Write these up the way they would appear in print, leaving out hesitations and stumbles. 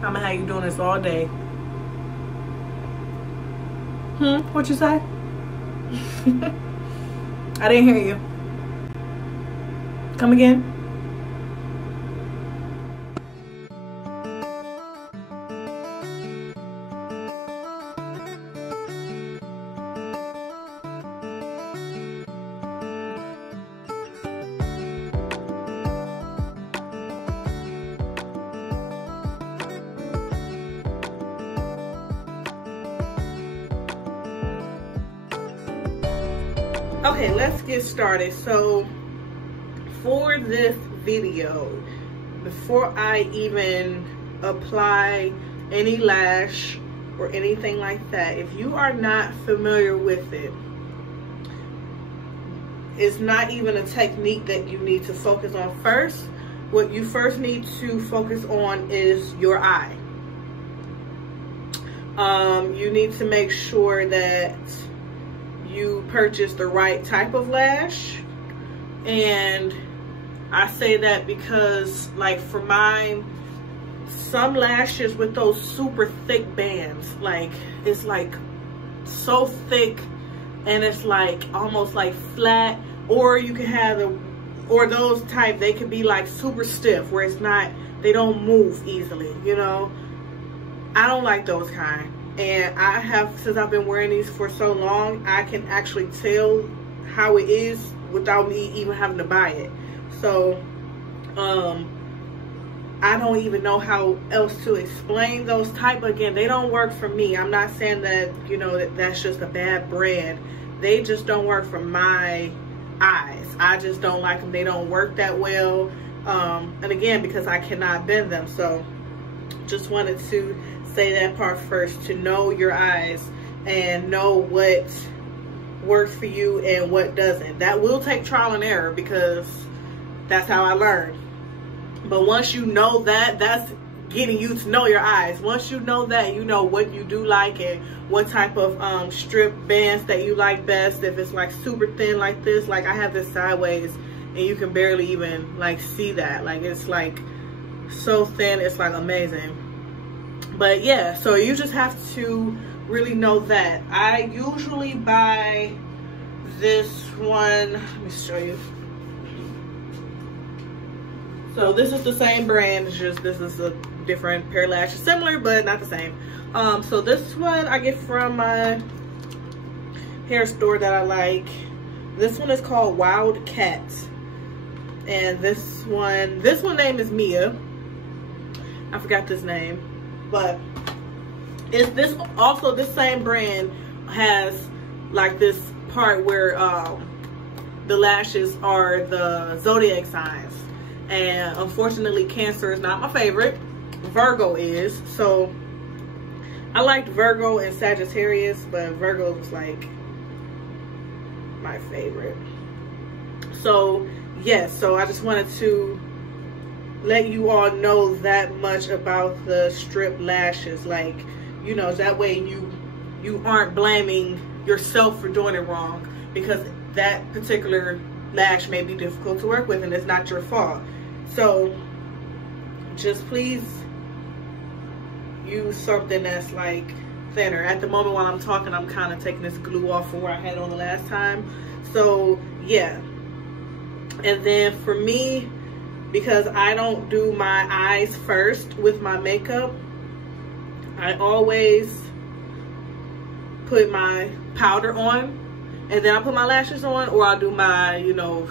I'm gonna have you doing this all day. What you say? I didn't hear you. Come again? Okay, let's get started. So for this video, before I even apply any lash or anything like that, if you are not familiar with it, it's not even a technique that you need to focus on first. What you first need to focus on is your eye. You need to make sure that you purchase the right type of lash. And I say that because, like, for mine, some lashes with those super thick bands, like, it's like so thick and it's like almost like flat, or you can have those type, they can be like super stiff where it's not, they don't move easily, you know. I don't like those kind. And I have, since I've been wearing these for so long, I can actually tell how it is without me even having to buy it. So, I don't even know how else to explain those type. Again, they don't work for me. I'm not saying that, you know, that's just a bad brand. They just don't work for my eyes. I just don't like them. They don't work that well. And again, because I cannot bend them. So, just wanted to say that part first, to know your eyes and know what works for you and what doesn't. That will take trial and error, because that's how I learned. But once you know that, that's getting you to know your eyes. Once you know that, you know what you do like and what type of strip bands that you like best. If it's like super thin like this, like I have this sideways and you can barely even like see that. Like it's like so thin, it's like amazing. But yeah, so you just have to really know that. I usually buy this one, let me show you. So this is the same brand, it's just this is a different pair of lashes, similar but not the same. So this one I get from my hair store that I like. This one is called Wild Cat, and this one name is Mia. I forgot this name. But it's this also, this same brand has like this part where the lashes are the zodiac signs, and unfortunately Cancer is not my favorite. Virgo is. So I liked Virgo and Sagittarius, but Virgo is like my favorite. So yes, so I just wanted to let you all know that much about the strip lashes, like, you know, that way you aren't blaming yourself for doing it wrong, because that particular lash may be difficult to work with and it's not your fault. So just please use something that's like thinner. At the moment while I'm talking, I'm kind of taking this glue off from where I had on the last time. So yeah. And then for me, because I don't do my eyes first with my makeup, I always put my powder on and then I put my lashes on, or I'll do my, you know,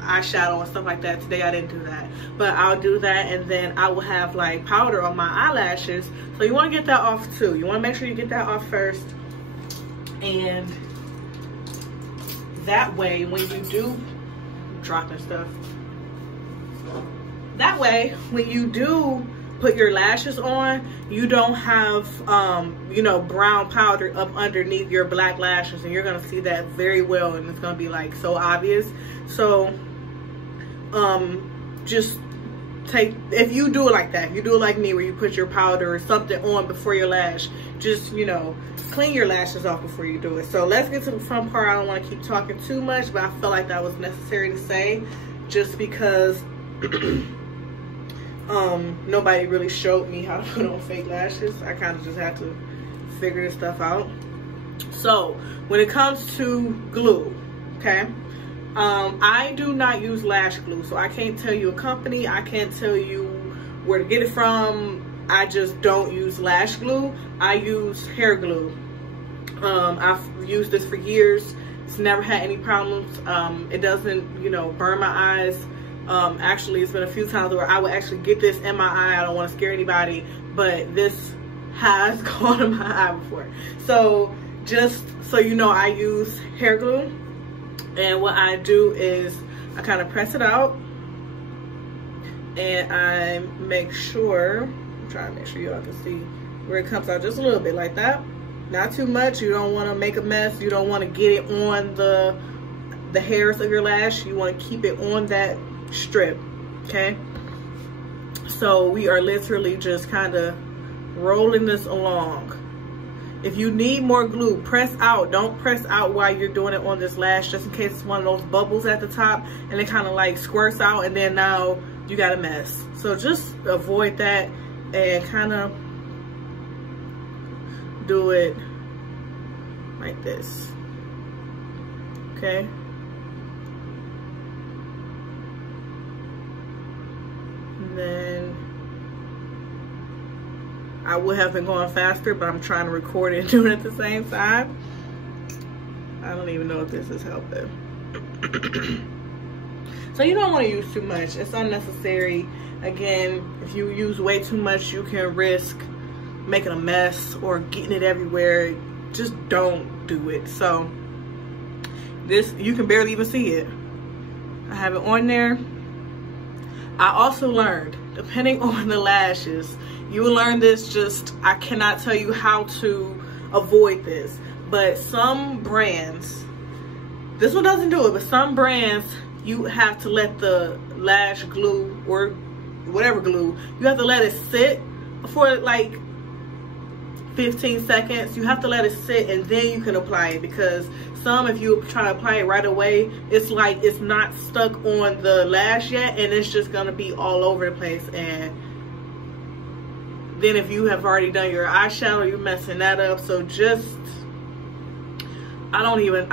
eyeshadow and stuff like that. Today I didn't do that, but I'll do that, and then I will have like powder on my eyelashes. So you want to get that off too. You want to make sure you get that off first, and that way when you do dropping stuff, that way when you do put your lashes on, you don't have you know, brown powder up underneath your black lashes, and you're gonna see that very well, and it's gonna be like so obvious. So just take, if you do it like that, if you do it like me where you put your powder or something on before your lash, just, you know, clean your lashes off before you do it. So let's get to the fun part. I don't want to keep talking too much, but I felt like that was necessary to say, just because Nobody really showed me how to put on fake lashes. I kind of just had to figure this stuff out. So when it comes to glue, okay, I do not use lash glue, so I can't tell you a company, I can't tell you where to get it from. I just don't use lash glue. I use hair glue. I've used this for years. It's never had any problems. It doesn't, you know, burn my eyes. Actually, it's been a few times where I would actually get this in my eye. I don't want to scare anybody, but this has gone in my eye before. So just so you know, I use hair glue, and what I do is I kind of press it out, and I make sure, I'm trying to make sure y'all can see where it comes out just a little bit like that. Not too much. You don't want to make a mess. You don't want to get it on the hairs of your lash. You want to keep it on that strip, okay? So we are literally just kind of rolling this along. If you need more glue, press out. Don't press out while you're doing it on this lash, just in case it's one of those bubbles at the top and it kind of like squirts out, and then now you got a mess. So just avoid that and kind of do it like this, okay? And then I would have been going faster, but I'm trying to record it and do it at the same time. I don't even know if this is helping. So you don't want to use too much. It's unnecessary. Again, if you use way too much, you can risk making a mess or getting it everywhere. Just don't do it. So this, you can barely even see it. I have it on there. I also learned, depending on the lashes, you will learn this, just, I cannot tell you how to avoid this, but some brands, this one doesn't do it, but some brands, you have to let the lash glue or whatever glue, you have to let it sit for like 15 seconds. You have to let it sit and then you can apply it, because some, if you try to apply it right away, it's like it's not stuck on the lash yet, and it's just gonna be all over the place. And then if you have already done your eyeshadow, you're messing that up. So just, I don't even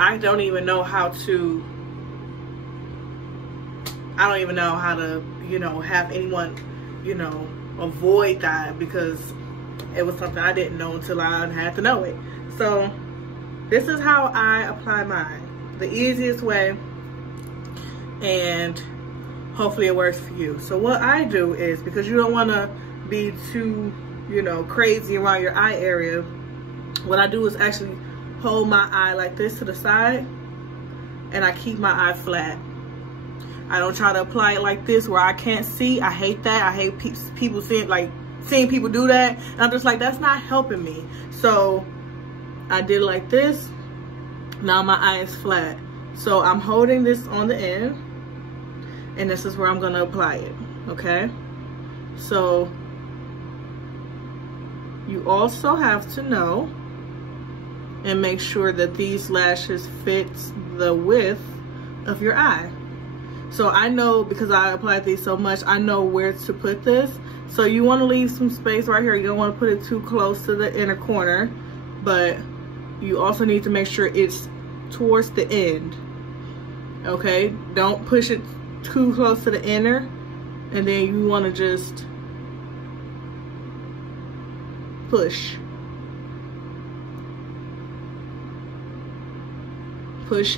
know how to, you know, have anyone, you know, avoid that, because it was something I didn't know until I had to know it. So this is how I apply mine, the easiest way, and hopefully it works for you. So what I do is, because you don't want to be too, you know, crazy around your eye area, what I do is actually hold my eye like this to the side, and I keep my eye flat. I don't try to apply it like this where I can't see. I hate that. I hate people seeing people do that. And I'm just like, that's not helping me. So I did it like this. Now my eye is flat. So I'm holding this on the end, and this is where I'm gonna apply it, okay? So you also have to know and make sure that these lashes fit the width of your eye. So I know, because I applied these so much, I know where to put this. So you want to leave some space right here. You don't want to put it too close to the inner corner, but you also need to make sure it's towards the end, okay? Don't push it too close to the inner, and then you want to just push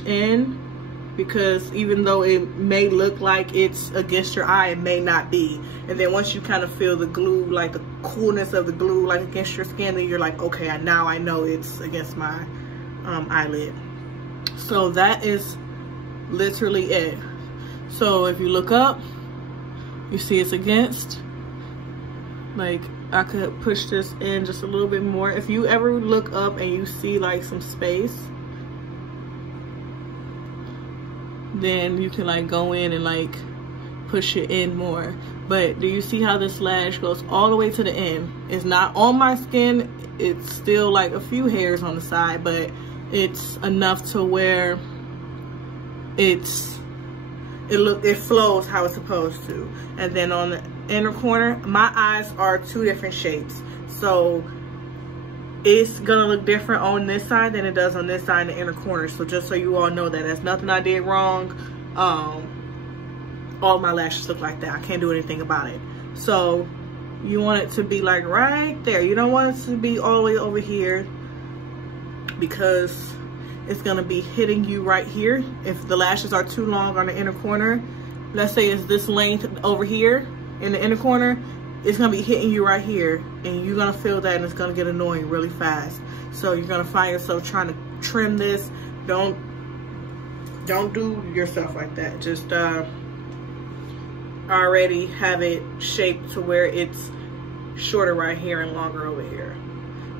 in, because even though it may look like it's against your eye, it may not be. And then once you kind of feel the glue, like the coolness of the glue, like against your skin, then you're like, okay, now I know it's against my eyelid. So that is literally it. So if you look up, you see it's against. Like, I could push this in just a little bit more. If you ever look up and you see like some space, then you can like go in and like push it in more. But do you see how this lash goes all the way to the end? It's not on my skin. It's still like a few hairs on the side, but it's enough to where it flows how it's supposed to. And then on the inner corner, my eyes are 2 different shapes. So it's gonna look different on this side than it does on this side in the inner corner. So just so you all know that that's nothing I did wrong. All my lashes look like that. I can't do anything about it. So you want it to be like right there. You don't want it to be all the way over here, because it's gonna be hitting you right here. If the lashes are too long on the inner corner, let's say it's this length over here in the inner corner, it's gonna be hitting you right here, and you're gonna feel that, and it's gonna get annoying really fast. So you're gonna find yourself trying to trim this. Don't do yourself like that. Just already have it shaped to where it's shorter right here and longer over here.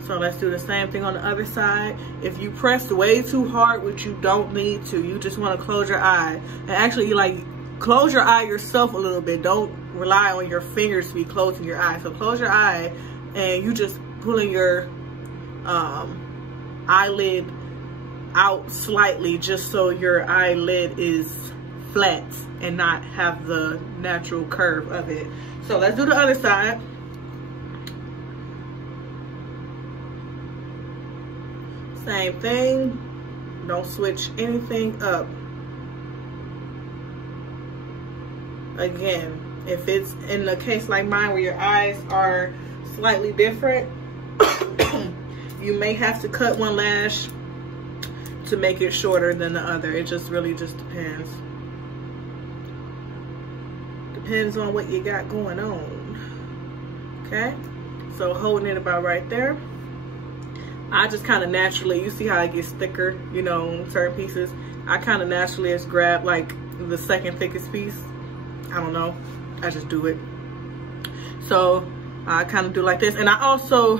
So let's do the same thing on the other side. If you pressed way too hard, which you don't need to, you just want to close your eye. And actually, like, close your eye yourself a little bit. Don't rely on your fingers to be closing your eye. So close your eye, and you just pulling your eyelid out slightly, just so your eyelid is flat and not have the natural curve of it. So let's do the other side. Same thing. Don't switch anything up. Again, if it's in a case like mine where your eyes are slightly different, you may have to cut one lash to make it shorter than the other. It just really just depends. Depends on what you got going on. Okay? So holding it about right there. I just kind of naturally, you see how it gets thicker, you know, certain pieces. I kind of naturally just grab like the second thickest piece. I don't know. I just do it. So I kind of do like this. And I also,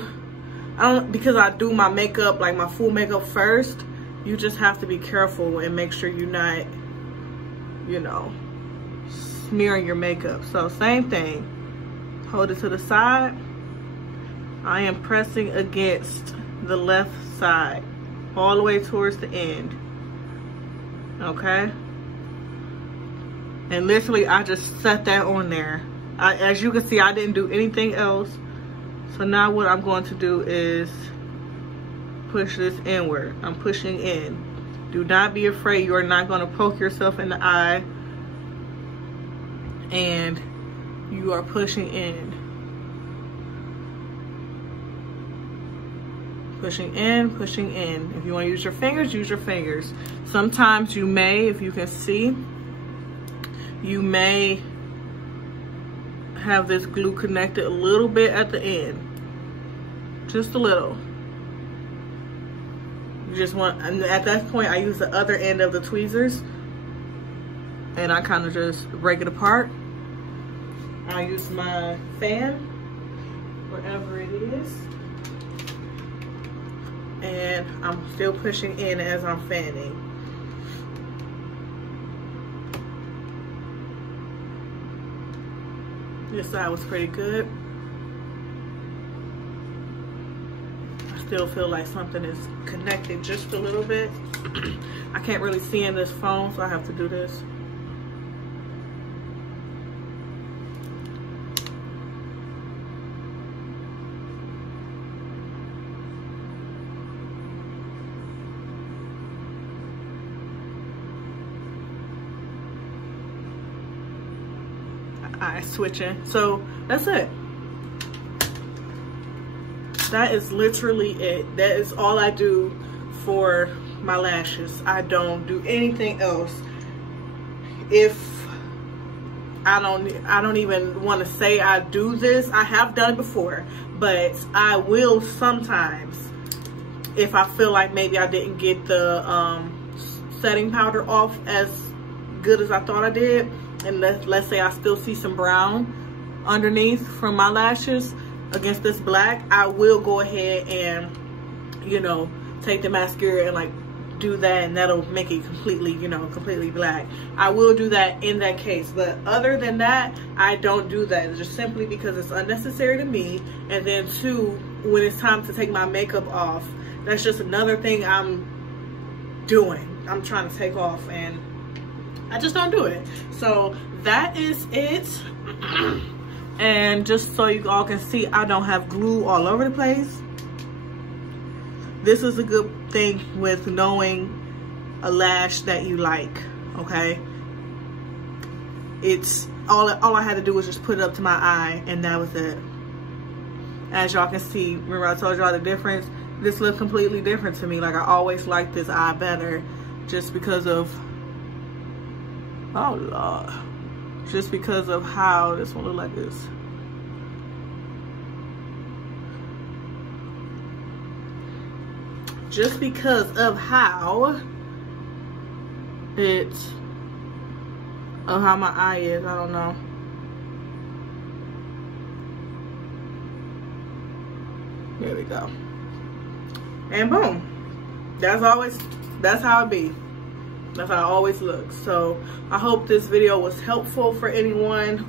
because I do my makeup, like my full makeup first, you just have to be careful and make sure you're not, you know, smearing your makeup. So same thing. Hold it to the side. I am pressing against the left side all the way towards the end. Okay, and literally I just set that on there. As you can see, I didn't do anything else. So now what I'm going to do is push this inward. I'm pushing in. Do not be afraid. You are not going to poke yourself in the eye, and you are pushing in. Pushing in, pushing in. If you want to use your fingers, use your fingers. Sometimes you may, if you can see, you may have this glue connected a little bit at the end. Just a little. You just want, and at that point I use the other end of the tweezers and I kind of just break it apart. I use my fan, wherever it is. And I'm still pushing in as I'm fanning. This side was pretty good. I still feel like something is connected just a little bit. I can't really see in this phone, so I have to do this. Switching. So that's it. That is literally it. That is all I do for my lashes. I don't do anything else. If I don't even want to say I do this. I have done it before, but I will sometimes, if I feel like maybe I didn't get the setting powder off as good as I thought I did, and let's say I still see some brown underneath from my lashes against this black, I will go ahead and, you know, take the mascara and like do that, and that'll make it completely, you know, completely black. I will do that in that case, but other than that, I don't do that, just simply because it's unnecessary to me. And then two, when it's time to take my makeup off, that's just another thing I'm doing. I'm trying to take off, and I just don't do it. So that is it. And just so you all can see, I don't have glue all over the place. This is a good thing with knowing a lash that you like, okay? It's all I had to do was just put it up to my eye, and that was it. As y'all can see, remember I told y'all the difference? This looked completely different to me. Like, I always liked this eye better just because of, oh Lord, just because of how this one look like this. Just because of how how my eye is, I don't know. There we go. And boom. That's how it be. That's how it always looks. So I hope this video was helpful for anyone.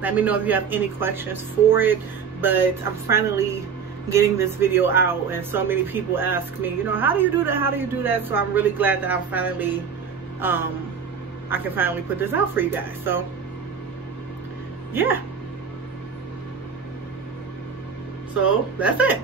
Let me know if you have any questions for it. But I'm finally getting this video out, and so many people ask me, you know, how do you do that? How do you do that? So I'm really glad that I'm finally, I can finally put this out for you guys. So yeah. So that's it.